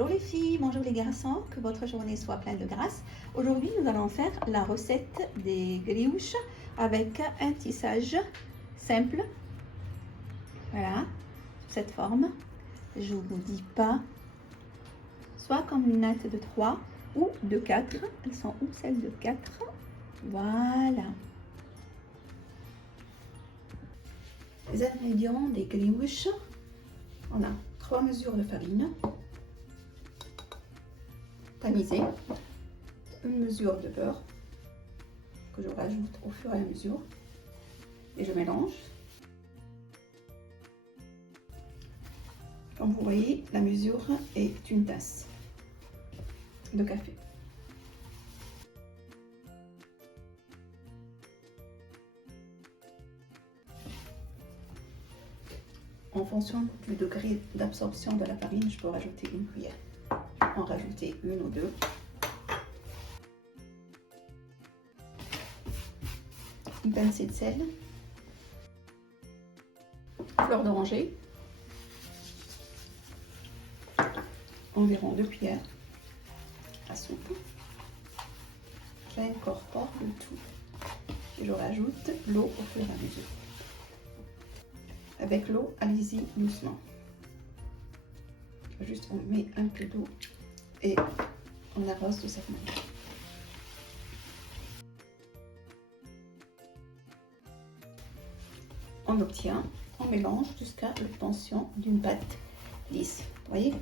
Bonjour les filles, bonjour les garçons, que votre journée soit pleine de grâce. Aujourd'hui, nous allons faire la recette des griouches avec un tissage simple. Voilà, sous cette forme. Je ne vous dis pas, soit comme une natte de 3 ou de 4. Elles sont où celles de 4? Voilà. Les ingrédients des griouches. On a 3 mesures de farine tamisée, une mesure de beurre que je rajoute au fur et à mesure et je mélange. Comme vous voyez, la mesure est une tasse de café. En fonction du degré d'absorption de la farine, je peux rajouter une cuillère, en rajouter une ou deux. Une pincée de sel, fleur d'oranger, environ 2 cuillères à soupe. J'incorpore le tout et je rajoute l'eau au fur et à mesure. Avec l'eau, allez-y doucement. Juste on met un peu d'eau et on arrose de cette manière. On obtient, on mélange jusqu'à l'obtention d'une pâte lisse. Vous voyez,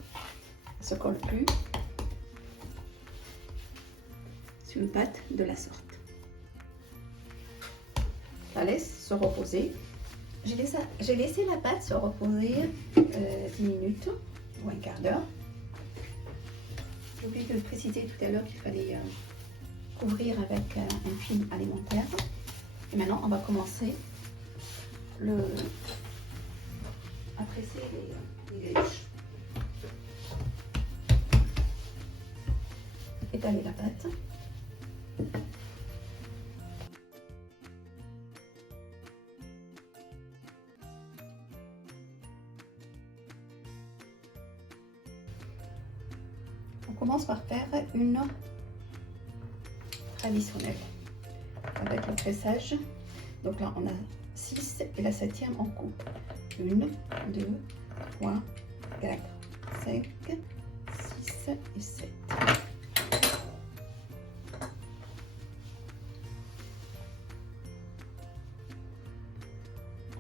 ça ne se colle plus. C'est une pâte de la sorte. La laisse se reposer. J'ai laissé la pâte se reposer 10 minutes ou un quart d'heure. J'ai oublié de préciser tout à l'heure qu'il fallait couvrir avec un film alimentaire. Et maintenant, on va commencer à presser les griouches. Étaler la pâte. On commence par faire une traditionnelle avec le pressage. Donc là, on a 6 et la 7e en coupe. 1, 2, 3, 4, 5, 6 et 7.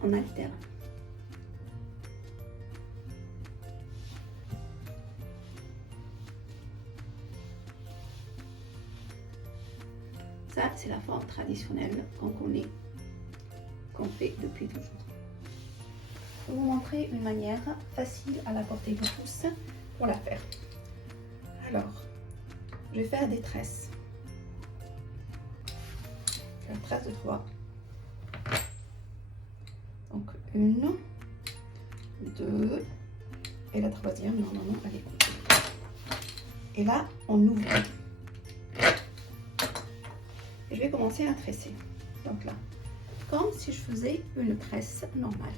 On alterne. Ça, c'est la forme traditionnelle qu'on connaît, qu'on fait depuis toujours. Je vais vous montrer une manière facile à la portée de tous pour la faire. Alors, je vais faire des tresses. Je vais faire tresse de 3. Donc, 1, 2, et la 3e, normalement, elle est coupée. Et là, on ouvre. Je vais commencer à tresser. Donc là, comme si je faisais une tresse normale.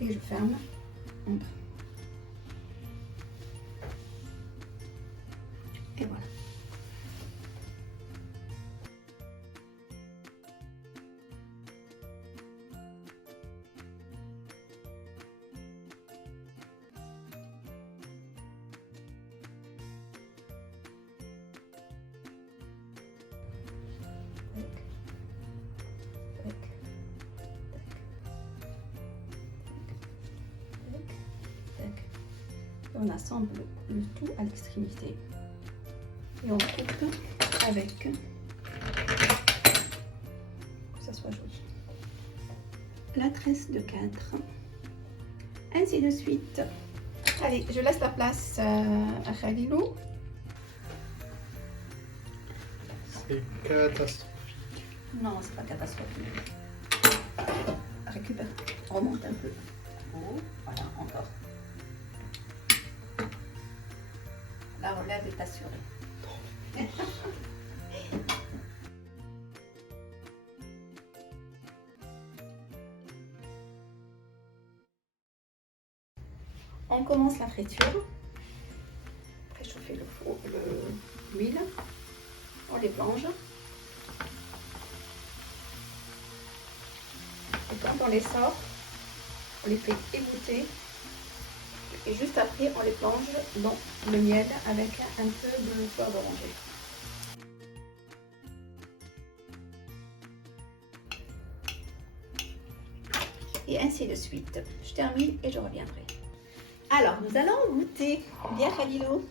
Et je ferme en bas. Et voilà. On assemble le tout à l'extrémité et on coupe avec que ça soit joli. La tresse de 4, ainsi de suite. Allez, je laisse la place à Khalilou. C'est catastrophique. Non, c'est pas catastrophique. Récupère, remonte un peu. Oh, voilà, encore. La relève est assurée. On commence la friture. Préchauffer l'huile. On les plonge. Et quand on les sort, on les fait égoutter. Et juste après, on les plonge dans le miel avec un peu de fleur d'oranger. Et ainsi de suite. Je termine et je reviendrai. Alors, nous allons goûter. Bien, Khalilou.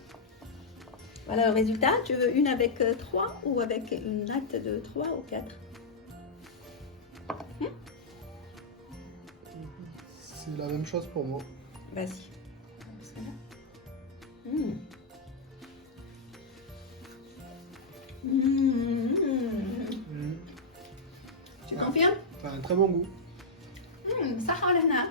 Voilà le résultat. Tu veux une avec 3 ou avec une natte de 3 ou 4? C'est la même chose pour moi. Vas-y. Mmh. Tu confirmes? Ça a un très bon goût. صح ولا هنا؟